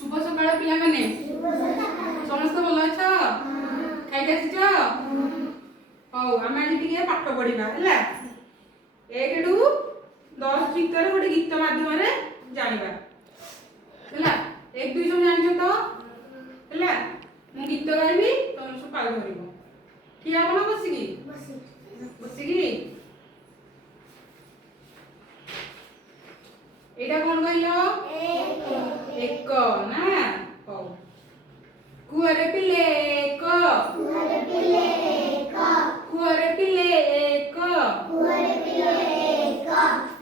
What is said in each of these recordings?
शुभ सकाळ पिलामाने समस्त भल अछ खाई आसीच हौ आम आज टिके पाठ पढ़ा है 1 ରୁ 10 भितर गोटे गीत माध्यम जानिबा है 1 2 सब जानिछ तो है मु गीत गाइबी तुम सब पाल करिवो ठिया कोन बसिकी एटा कोन कहलो एक ना हौ कुआरे पिले एक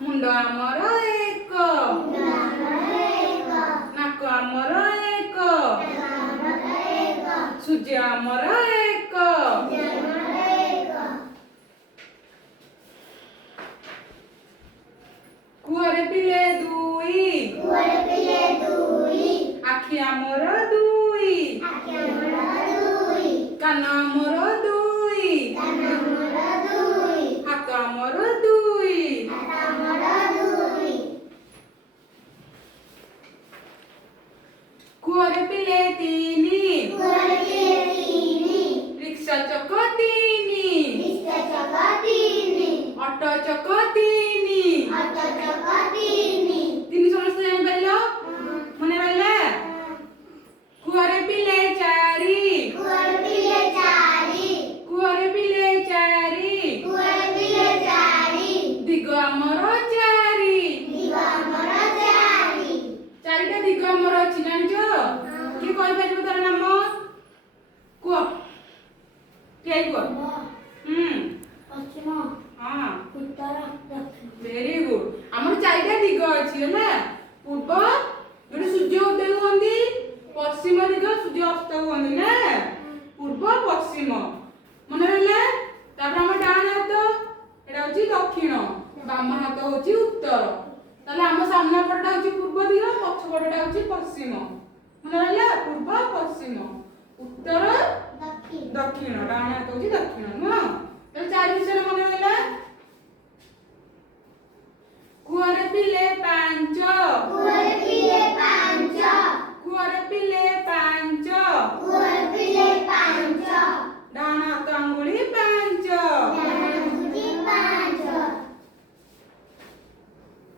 मुंड आमर एक नाक आमर एक सूर्य आमर एक कुआरे पिले दुई आखि आमर दुई कान आमर दुई हाथ आमर दुई कुआरे पिले तीनी रिक्शा चक तीनी ऑटो चक तीनी तीनी समस्त जानि पाइलो मने रहला कुआरे पिले चारी दिग आमर चारी चारिटा दिग आमर अछि जानिछो कि कहि परिबो तार नाम को के को पश्चिम हां उत्तर दक्षिण वेरी गुड हमर चारिटा दिग अछि हैला पूर्व जोटे सूर्य उदय होंदी पश्चिम दिग सूर्य अस्त होंदी ना पूर्व पश्चिम मन रहला तापर हम डान हाथ एटा होची दक्षिण बाम हाथ होची उत्तर ताले हम सामना पटटा होची पूर्व दिग पछ पटटा होची पश्चिम मन रहला पूर्व पश्चिम उत्तर दक्षिण डान हाथ होची दक्षिण न तो चार विषय मन रहला कुआरे पिले पांच डान हाथ अंगुली पांच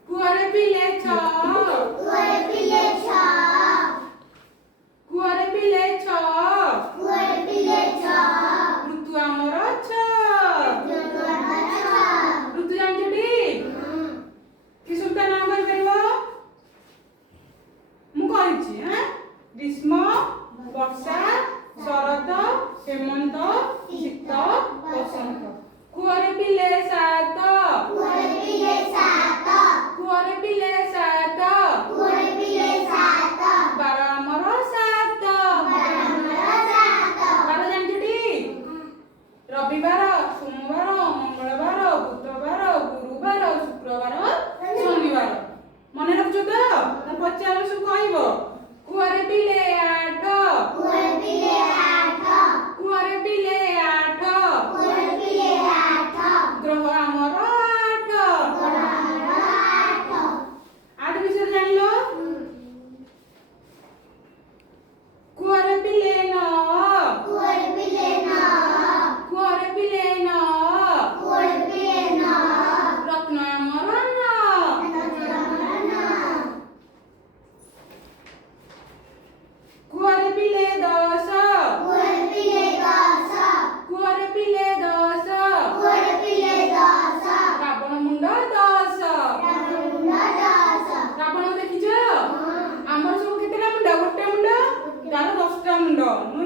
कुआरे पिले छ ऋतु आमर छ ऋतु जानछटी कि सुनता नाम कर परबो मु कहिछि हैं ग्रीष्म वर्षा शरद हेमंत शीत बसंत कुआरे पिले सात बार आमर सात बार जानछटी रविवार सोमवार मंगलवार बुधवार गुरुवार शुक्रवार शनिवार मन रखছো तो मु पचार सब कहबो कुआरे पिले आठ ग्रह आमर आठ विषय जानिलो कुआरे पिले न रत्न आमर कुआरे पिले दस रावण मुंड 10 रावण देखिछ आमर सब केतेटा मुंड गोटे मुंड तार 10टा मुंड मु